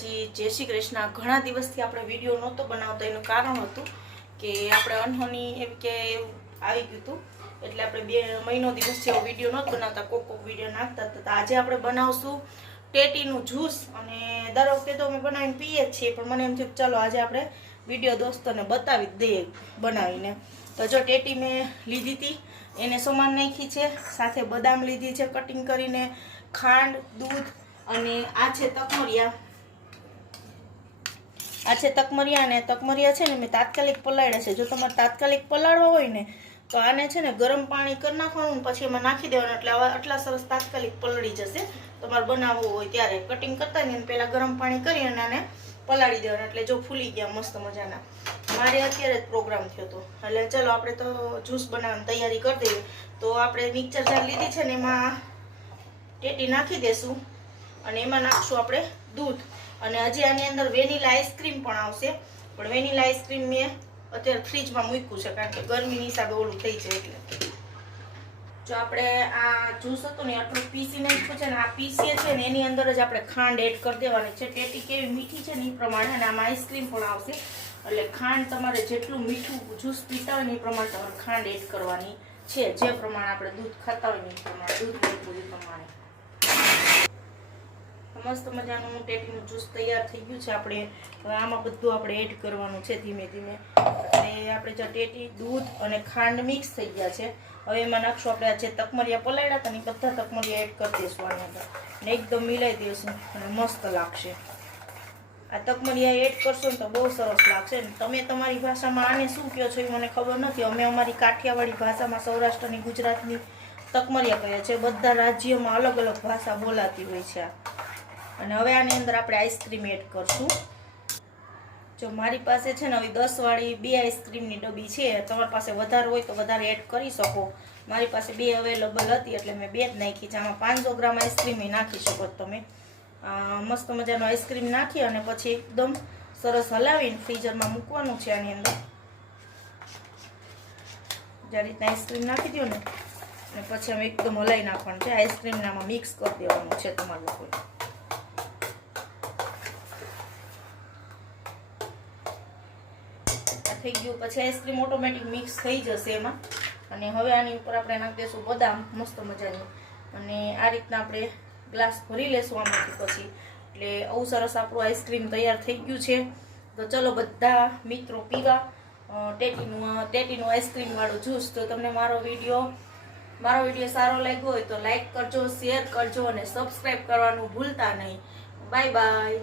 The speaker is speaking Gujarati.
માતાજી, જય શ્રી કૃષ્ણ। ઘણા દિવસથી આપણે વિડીયો નહોતો બનાવતો, એનું કારણ હતું કે આપણે અનહોની એમ કે આવી ગયું હતું, એટલે આપણે 2 મહિનો દિવસ જેવો વિડીયો નહોતો બનાવતા, કોક વિડીયો નાખતા હતા। તો આજે આપણે બનાવશું ટેટીનું જ્યુસ, અને દર વખતે તો અમે બનાવીને પીએ જ છીએ, પણ મને એમ થયું ચાલો આજે આપણે વિડીયો દોસ્તોને બતાવી દઈએ બનાવીને। તો જો ટેટી મેં લીધી હતી, એને સમાન નાખી છે, સાથે બદામ લીધી છે કટિંગ કરીને, ખાંડ, દૂધ, અને આ છે તકમરિયા। આ છે તકમરિયા, અને તકમરિયા છે ને મેં તાત્કાલિક પલાળ્યા છે। જો તમારે તાત્કાલિક પલાળવા હોય ને તો આને છે ને ગરમ પાણી કરી નાખવાનું, પછી એમાં નાખી દેવાનું, એટલે આટલા સરસ તાત્કાલિક પલળી જશે। તમારે બનાવવું હોય ત્યારે કટિંગ કરતા ને પહેલાં ગરમ પાણી કરી અને આને પલાળી દેવાના, એટલે જો ફૂલી ગયા મસ્ત મજાના। મારે અત્યારે જ પ્રોગ્રામ થયો હતો, એટલે ચલો આપણે તો જ્યુસ બનાવવાની તૈયારી કરી દઈએ। તો આપણે મિક્સર જાર લીધી છે ને એમાં ટેટી નાખી દેશું, અને એમાં નાખશું આપણે દૂધ, અને હજી આની અંદર વેનીલા આઈસ્ક્રીમ પણ આવશે, પણ વેનીલા આઈસ્ક્રીમ મેં અત્યારે ફ્રીજમાં મૂક્યું છે, કારણ કે ગરમીની હિસાબે ઓલું થઈ જાય એટલે। જો આપણે આ જ્યુસ હતું ને આટલું પીસી નાખ્યું છે ને, આ પીસીએ છે ને એની અંદર જ આપણે ખાંડ એડ કરી દેવાની છે। ટેટી કેવી મીઠી છે ને એ પ્રમાણે, અને આમાં આઈસ્ક્રીમ પણ આવશે, એટલે ખાંડ તમારે જેટલું મીઠું જ્યુસ પીતા હોય ને એ પ્રમાણે તમારે ખાંડ એડ કરવાની છે, જે પ્રમાણે આપણે દૂધ ખાતા હોય ને એ પ્રમાણે, દૂધ એ પ્રમાણે। મસ્ત મજાનું ટેટીનું જ્યુસ તૈયાર થઈ ગયું છે। આપણે આમાં બધું આપણે એડ કરવાનું છે ધીમે ધીમે, એટલે આપણે જો ટેટી, દૂધ અને ખાંડ મિક્સ થઈ ગયા છે। હવે એમાં નાખશું આપણે જે તકમરિયા પલાળ્યા હતા ને બધા તકમરિયા એડ કરી દઈશું આની અંદર, અને એકદમ મિલાઈ દઈશું, અને મસ્ત લાગશે। આ તકમરિયા એડ કરશો ને તો બહુ સરસ લાગશે। તમે તમારી ભાષામાં આને શું કહો છો એ મને ખબર નથી, અમે અમારી કાઠિયાવાડી ભાષામાં, સૌરાષ્ટ્રની, ગુજરાતની તકમરિયા કહીએ છીએ। બધા રાજ્યોમાં અલગ અલગ ભાષા બોલાતી હોય છે આ। અને હવે આની અંદર આપણે આઈસ્ક્રીમ એડ કરશું। જો મારી પાસે છે ને હવે 10 વાળી 2 આઈસ્ક્રીમની ડબ્બી છે, તમારી પાસે વધારે હોય તો વધારે એડ કરી શકો। મારી પાસે 2 અવેલેબલ હતી એટલે મેં 2 જ નાખી છે। આમાં 500 ગ્રામ આઈસ્ક્રીમ નાખી શકો તમે। મસ્ત મજાનો આઈસ્ક્રીમ નાખી અને પછી એકદમ સરસ હલાવીને ફ્રીઝરમાં મૂકવાનું છે આની અંદર। જે રીતના આઈસ્ક્રીમ નાખી દો ને, અને પછી અમે એકદમ હલાવી નાખવાનું છે, આઈસ્ક્રીમને આમાં મિક્સ કરી દેવાનું છે તમારે લોકોએ। થઈ ગયું પછી આઈસ્ક્રીમ ઓટોમેટિક મિક્સ થઈ જશે એમાં, અને હવે આની ઉપર આપણે નાખી દઈશું બદામ મસ્ત મજાની, અને આ રીતના આપણે ગ્લાસ ભરી લેશું આમાંથી પછી, એટલે આવું સરસ આપણું આઈસ્ક્રીમ તૈયાર થઈ ગયું છે। તો ચલો બધા મિત્રો પીવા ટેટીનું આઈસ્ક્રીમ વાળું જ્યુસ। તો તમને મારો વિડીયો સારો લાગ્યો હોય તો લાઈક કરજો, શેર કરજો, અને સબસ્ક્રાઈબ કરવાનું ભૂલતા નહીં। Bye bye.